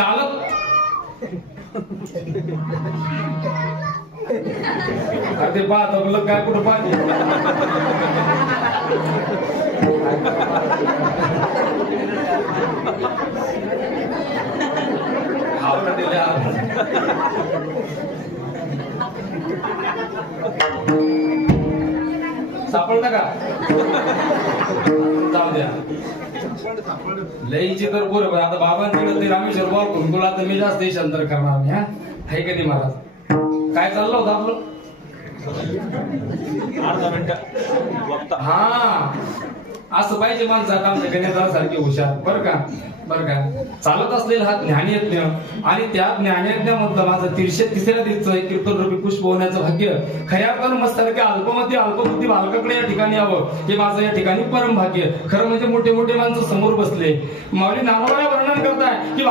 चालत ते पाहत आपलं काय कुठं पाहते आवडत दिल्या सापडलं का जाऊ द्या लईची तर बरोबर आता बाबांकडे ते रामेश्वर बोल तुला तर मी जास्त देशांतर करणार नाही हा आहे का नाही महाराज काय चाललं होतं आपलं अर्धा मिनिट हा असं पाहिजे माणसात आमच्या गणितासारखे हुशार बरं का चालत असलेला हा ज्ञानयज्ञ आणि त्या ज्ञानयज्ञामधलं माझं तिसऱ्या दिवसाचं कीर्तन रूपी पुष्प होण्याचं भाग्य खऱ्या अर्थानं मस्तकाच्या अल्पमती अल्पबुद्धी बालकाकडे या ठिकाणी यावं हे माझं या ठिकाणी परम भाग्य खरं म्हणजे मोठे मोठे माणसं समोर बसले माऊली नानाबाई वर्णन करताय की